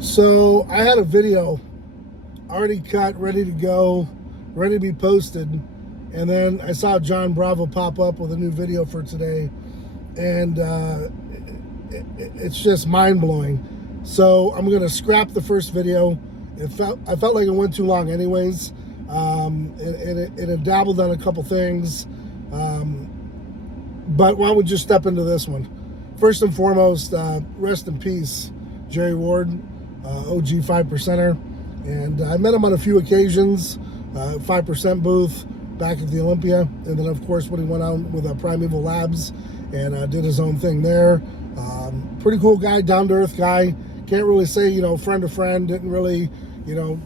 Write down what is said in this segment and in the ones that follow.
So I had a video already cut, ready to go, ready to be posted, and then I saw John Bravo pop up with a new video for today, and it's just mind-blowing. So I'm gonna scrap the first video. I felt like it went too long anyways. It had dabbled on a couple things, but why don't we just step into this one? First and foremost, rest in peace, Jerry Ward, OG 5%er. And I met him on a few occasions, 5% booth back at the Olympia. And then, of course, when he went out with Primeval Labs and did his own thing there. Pretty cool guy, down-to-earth guy. Can't really say, friend to friend. Didn't really,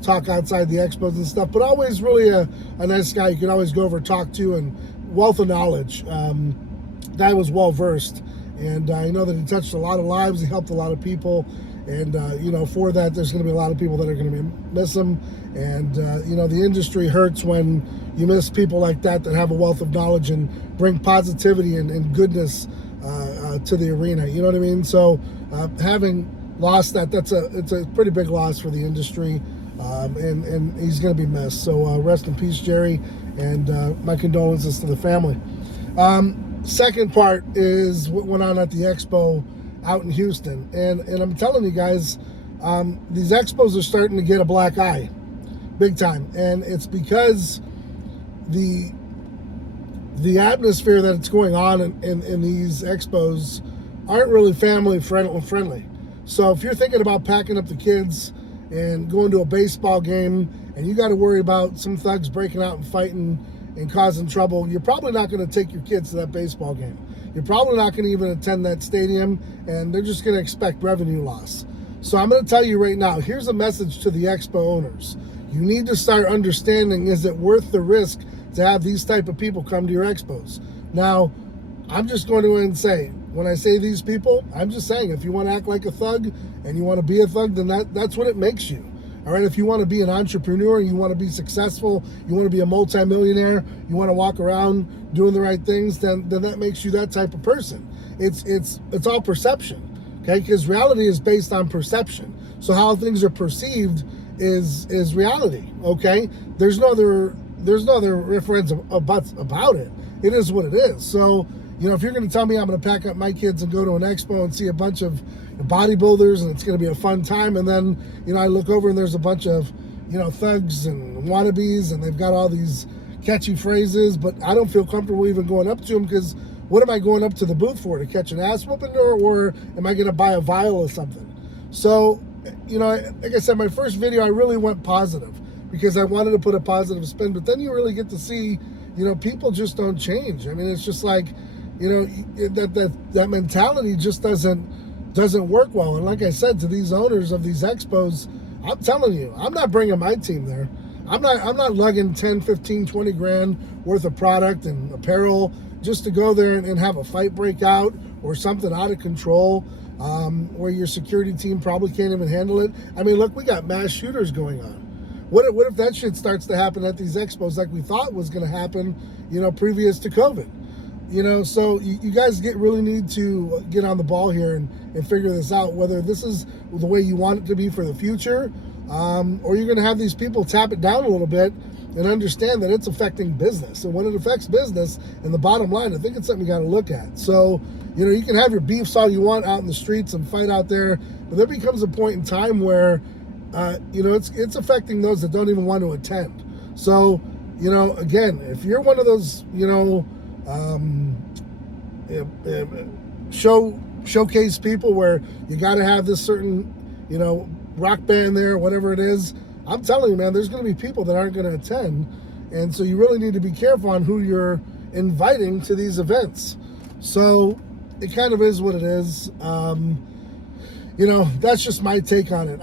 talk outside the expos and stuff. But always really a nice guy you could always go over and talk to, and wealth of knowledge. Guy was well-versed. And I know that he touched a lot of lives. He helped a lot of people. And, for that, there's going to be a lot of people that are going to miss him. And, the industry hurts when you miss people like that have a wealth of knowledge and bring positivity and goodness to the arena. You know what I mean? So having lost that, it's a pretty big loss for the industry. And he's going to be missed. So rest in peace, Jerry. And my condolences to the family. Second part is what went on at the Expo out in Houston. And I'm telling you guys, these expos are starting to get a black eye, big time. And it's because the atmosphere that it's going on in these expos aren't really family friendly. So if you're thinking about packing up the kids and going to a baseball game and you got to worry about some thugs breaking out and fighting and causing trouble, you're probably not going to take your kids to that baseball game. You're probably not going to even attend that stadium, and they're just going to expect revenue loss. So I'm going to tell you right now, here's a message to the Expo owners. You need to start understanding, is it worth the risk to have these type of people come to your expos? Now, I'm just going to go ahead and say, when I say these people, I'm just saying, if you want to act like a thug and you want to be a thug, then that's what it makes you. All right, if you want to be an entrepreneur, you want to be successful, you want to be a multimillionaire, you want to walk around doing the right things, then that makes you that type of person. It's all perception, okay? Because reality is based on perception. So how things are perceived is reality, okay? There's no other reference about it. It is what it is. So, if you're going to tell me I'm going to pack up my kids and go to an expo and see a bunch of bodybuilders and it's going to be a fun time, and then I look over and there's a bunch of thugs and wannabes and they've got all these catchy phrases, but I don't feel comfortable even going up to them, because what am I going up to the booth for? To catch an ass whooping, or am I going to buy a vial or something? So like I said, my first video I really went positive because I wanted to put a positive spin, but then you really get to see people just don't change. I mean, it's just like that mentality just doesn't work well. And like I said, to these owners of these expos, I'm telling you, I'm not bringing my team there. I'm not lugging 10, 15, 20 grand worth of product and apparel just to go there and have a fight break out or something out of control, where your security team probably can't even handle it. I mean, look, we got mass shooters going on. What if that shit starts to happen at these expos like we thought was going to happen, previous to COVID? So you guys really need to get on the ball here and figure this out, whether this is the way you want it to be for the future, or you're going to have these people tap it down a little bit and understand that it's affecting business. And when it affects business and the bottom line, I think it's something you got to look at. So, you can have your beefs all you want out in the streets and fight out there, but there becomes a point in time where, it's affecting those that don't even want to attend. So, again, if you're one of those, showcase people where you got to have this certain, rock band there, whatever it is, I'm telling you, man, there's going to be people that aren't going to attend. And so you really need to be careful on who you're inviting to these events. So it kind of is what it is. That's just my take on it.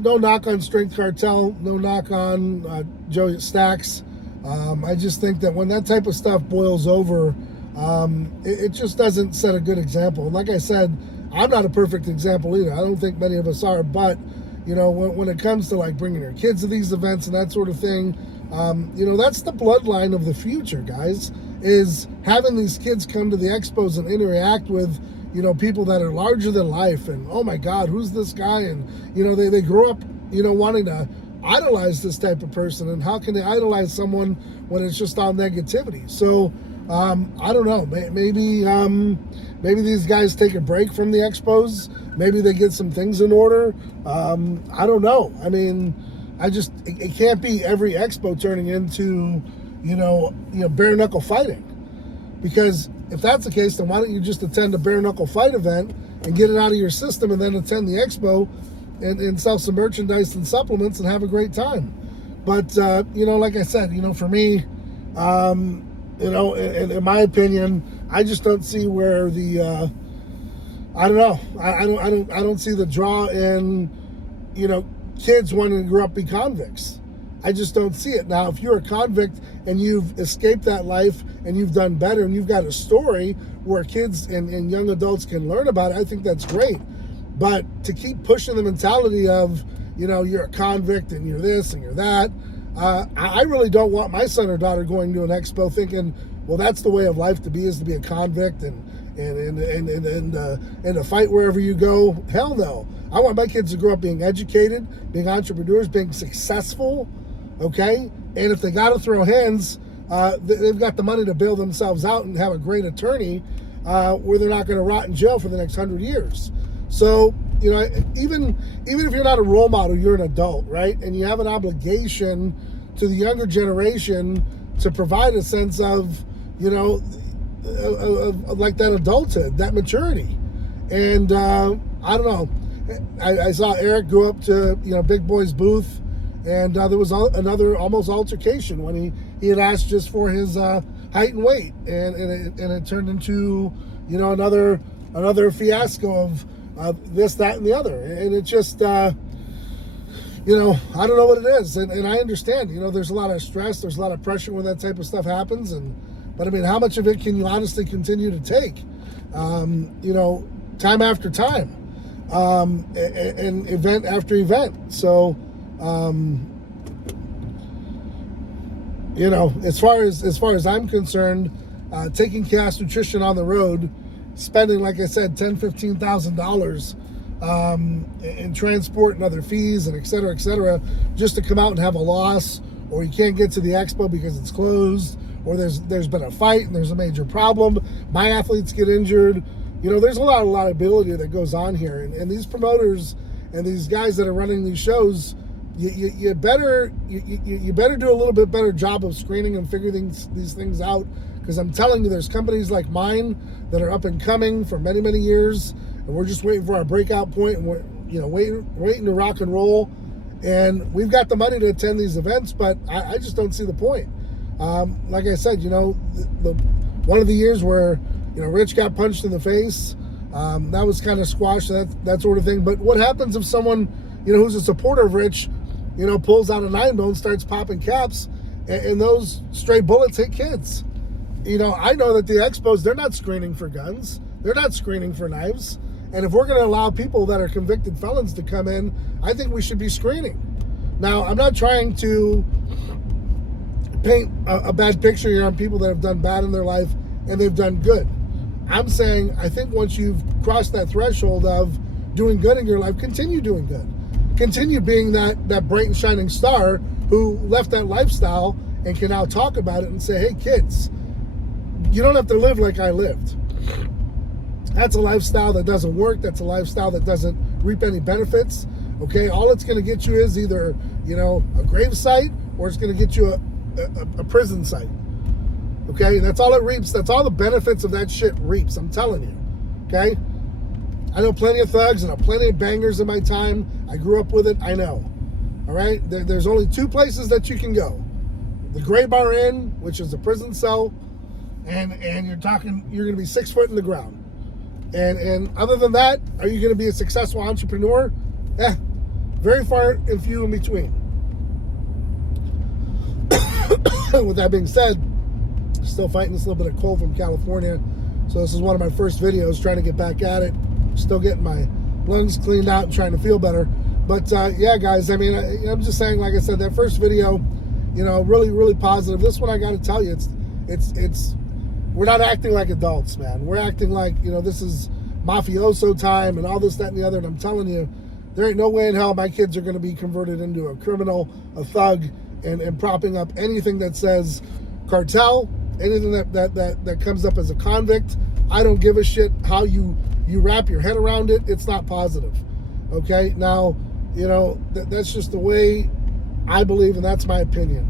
No knock on Strength Cartel, no knock on Joey Stax. I just think that when that type of stuff boils over, it just doesn't set a good example. And like I said, I'm not a perfect example either. I don't think many of us are, but when it comes to like bringing your kids to these events and that sort of thing, that's the bloodline of the future, guys, is having these kids come to the expos and interact with people that are larger than life, and oh my God, who's this guy? And they grow up wanting to idolize this type of person, and how can they idolize someone when it's just all negativity? So I don't know, maybe these guys take a break from the expos, maybe they get some things in order. I don't know. I mean, it can't be every expo turning into bare knuckle fighting, because if that's the case, then why don't you just attend a bare knuckle fight event and get it out of your system, and then attend the expo and sell some merchandise and supplements and have a great time. But like I said, for me, in my opinion, I just don't see where the I don't know. I don't see the draw in kids wanting to grow up be convicts. I just don't see it. Now, if you're a convict and you've escaped that life and you've done better and you've got a story where kids and young adults can learn about it, I think that's great. But to keep pushing the mentality of, you're a convict and you're this and you're that, I really don't want my son or daughter going to an expo thinking, well, that's the way of life to be, is to be a convict and to fight wherever you go. Hell no. I want my kids to grow up being educated, being entrepreneurs, being successful, okay? And if they got to throw hands, they've got the money to bail themselves out and have a great attorney where they're not going to rot in jail for the next 100 years. So, even if you're not a role model, you're an adult, right? And you have an obligation to the younger generation to provide a sense of, like that adulthood, that maturity. And I don't know. I saw Eric go up to Big Boy's booth, and there was another almost altercation when he had asked just for his height and weight, and it turned into another fiasco of this, that, and the other. And it just I don't know what it is, and I understand. There's a lot of stress, there's a lot of pressure when that type of stuff happens, but I mean, how much of it can you honestly continue to take? Time after time, and event after event. So, as far as I'm concerned, taking Chaos Nutrition on the road, spending, like I said, $10,000-$15,000 in transport and other fees and et cetera, just to come out and have a loss, or you can't get to the expo because it's closed, or there's been a fight and there's a major problem, my athletes get injured. There's a lot of liability that goes on here, and these promoters and these guys that are running these shows, you better do a little bit better job of screening and figuring these things out, because I'm telling you, there's companies like mine that are up and coming for many, many years, and we're just waiting for our breakout point, and we're waiting to rock and roll, and we've got the money to attend these events, but I just don't see the point. Like I said, one of the years where Rich got punched in the face, that was kind of squashed, that sort of thing. But what happens if someone who's a supporter of Rich pulls out a 9-bone, starts popping caps, and those stray bullets hit kids? I know that the expos, they're not screening for guns, they're not screening for knives, and if we're going to allow people that are convicted felons to come in, I think we should be screening. Now, I'm not trying to paint a bad picture here on people that have done bad in their life and they've done good. I'm saying, I think once you've crossed that threshold of doing good in your life, continue doing good. Continue being that bright and shining star who left that lifestyle and can now talk about it and say, hey kids, you don't have to live like I lived. That's a lifestyle that doesn't work. That's a lifestyle that doesn't reap any benefits. Okay, all it's going to get you is either, a grave site, or it's going to get you a prison site. Okay, that's all it reaps. That's all the benefits of that shit reaps, I'm telling you. Okay, I know plenty of thugs and I know plenty of bangers in my time. I grew up with it, I know. All right, there's only two places that you can go: the Gray Bar Inn, which is a prison cell, and you're going to be 6 foot in the ground. And other than that, are you going to be a successful entrepreneur? Very far and few in between. With that being said, still fighting this little bit of cold from California. So this is one of my first videos, trying to get back at it. Still getting my lungs cleaned out and trying to feel better. But yeah, guys, I mean, I'm just saying, like I said, that first video, really, really positive. This one, I got to tell you, it's we're not acting like adults, man. We're acting like, this is mafioso time and all this, that, and the other. And I'm telling you, there ain't no way in hell my kids are going to be converted into a criminal, a thug, and propping up anything that says cartel, anything that comes up as a convict. I don't give a shit how you wrap your head around it. It's not positive. Okay? Now, that's just the way I believe, and that's my opinion.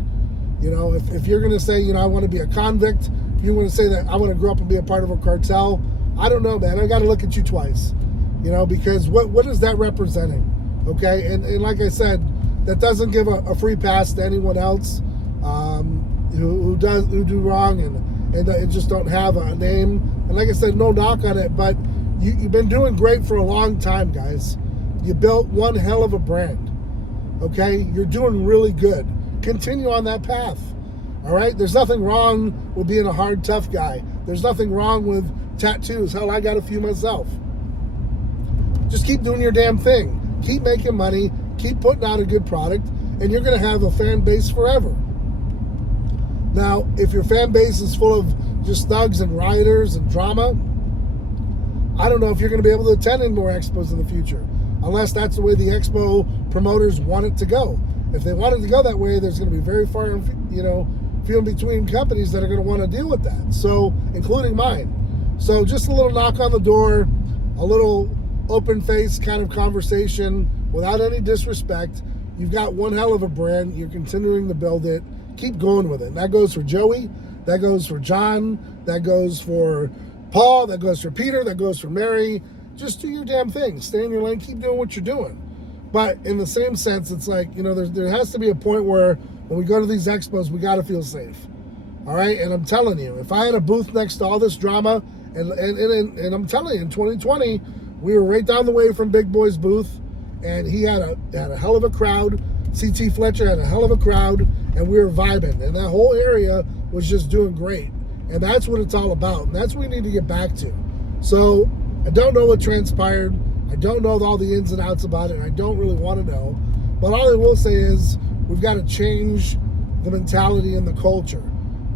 If you're going to say, I want to be a convict, if you want to say that I want to grow up and be a part of a cartel, I don't know, man. I got to look at you twice, because what is that representing? Okay? And like I said, that doesn't give a free pass to anyone else who do wrong and just don't have a name. And like I said, no knock on it, but you've been doing great for a long time, guys. You built one hell of a brand. Okay? You're doing really good. Continue on that path. All right? There's nothing wrong with being a hard, tough guy. There's nothing wrong with tattoos. Hell, I got a few myself. Just keep doing your damn thing. Keep making money. Keep putting out a good product, and you're going to have a fan base forever. Now, if your fan base is full of just thugs and rioters and drama, I don't know if you're going to be able to attend any more expos in the future, unless that's the way the expo promoters want it to go. If they want it to go that way, there's going to be very few in between companies that are going to want to deal with that. So, including mine. So, just a little knock on the door, a little open face kind of conversation without any disrespect. You've got one hell of a brand. You're continuing to build it. Keep going with it. And that goes for Joey. That goes for John. That goes for Paul. That goes for Peter. That goes for Mary. Just do your damn thing. Stay in your lane. Keep doing what you're doing. But in the same sense, it's like, there has to be a point where when we go to these expos, we got to feel safe. All right? And I'm telling you, if I had a booth next to all this drama, and I'm telling you, in 2020, we were right down the way from Big Boy's booth, and he had a hell of a crowd. CT Fletcher had a hell of a crowd, and we were vibing. And that whole area was just doing great. And that's what it's all about. And that's what we need to get back to. So I don't know what transpired. I don't know all the ins and outs about it. And I don't really want to know. But all I will say is we've got to change the mentality and the culture.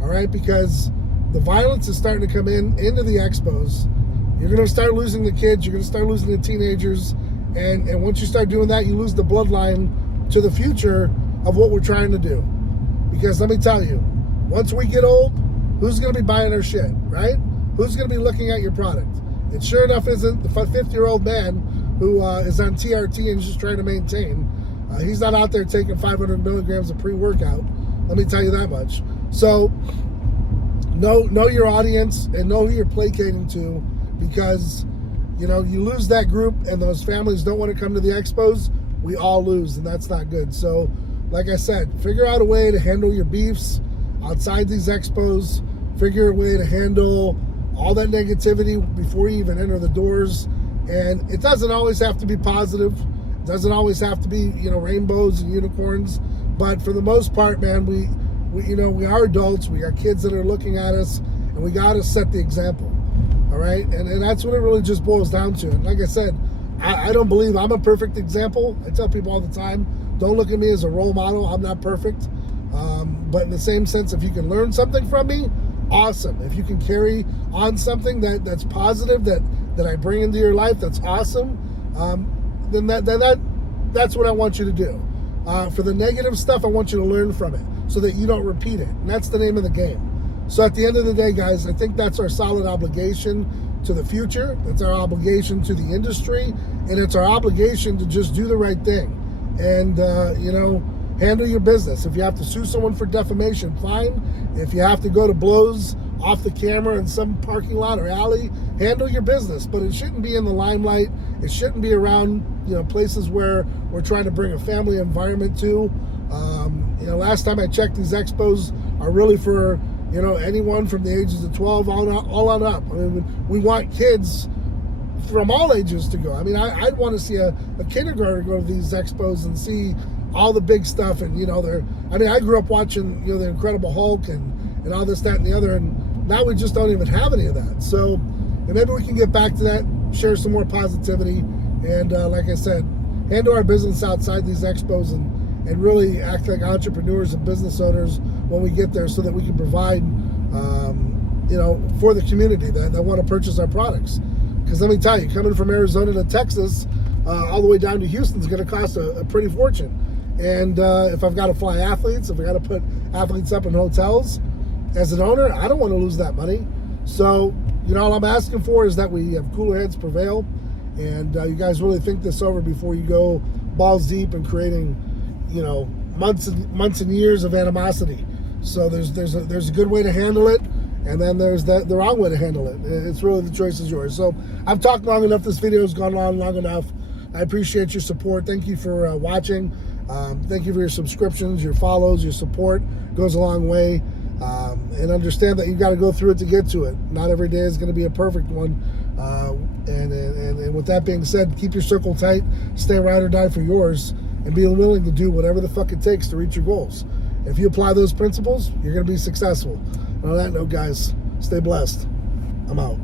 All right? Because the violence is starting to come into the expos. You're going to start losing the kids. You're going to start losing the teenagers. And once you start doing that, you lose the bloodline to the future of what we're trying to do. Because let me tell you, once we get old, who's going to be buying our shit, right? Who's going to be looking at your product? It sure enough isn't the 50-year-old man who is on TRT and is just trying to maintain. He's not out there taking 500 milligrams of pre-workout. Let me tell you that much. So know your audience and know who you're placating to, because you lose that group and those families don't want to come to the expos, we all lose, and that's not good. So like I said, figure out a way to handle your beefs outside these expos. Figure a way to handle all that negativity before you even enter the doors. And it doesn't always have to be positive. It doesn't always have to be, rainbows and unicorns. But for the most part, man, we are adults. We got kids that are looking at us, and we got to set the example. All right? And that's what it really just boils down to. And like I said, I don't believe I'm a perfect example. I tell people all the time, don't look at me as a role model. I'm not perfect. But in the same sense, if you can learn something from me, awesome. If you can carry on something that's positive, that I bring into your life, that's awesome. Then that's what I want you to do. For the negative stuff, I want you to learn from it so that you don't repeat it. And that's the name of the game. So at the end of the day, guys, I think that's our solid obligation to the future. It's our obligation to the industry, and it's our obligation to just do the right thing. And, handle your business. If you have to sue someone for defamation, fine. If you have to go to blows off the camera in some parking lot or alley, handle your business. But it shouldn't be in the limelight. It shouldn't be around, places where we're trying to bring a family environment to. Last time I checked, these expos are really for, anyone from the ages of 12 all on up. I mean, we want kids from all ages to go. I mean, I'd want to see a kindergartner go to these expos and see all the big stuff. And, I grew up watching, the Incredible Hulk and all this, that, and the other. And now we just don't even have any of that. So maybe we can get back to that, share some more positivity. And like I said, handle our business outside these expos and really act like entrepreneurs and business owners when we get there, so that we can provide, for the community that want to purchase our products. Because let me tell you, coming from Arizona to Texas, all the way down to Houston is going to cost a pretty fortune. And if I've got to fly athletes, if I've got to put athletes up in hotels, as an owner, I don't want to lose that money. So, all I'm asking for is that we have cooler heads prevail, and you guys really think this over before you go balls deep and creating, months and years of animosity. So there's a good way to handle it, and then there's the wrong way to handle it. It's really, the choice is yours. So I've talked long enough. This video has gone on long enough. I appreciate your support. Thank you for watching. Thank you for your subscriptions, your follows, your support. Goes a long way. And understand that you've got to go through it to get to it. Not every day is going to be a perfect one. And with that being said, keep your circle tight, stay ride or die for yours, and be willing to do whatever the fuck it takes to reach your goals. If you apply those principles, you're going to be successful. And on that note, guys, stay blessed. I'm out.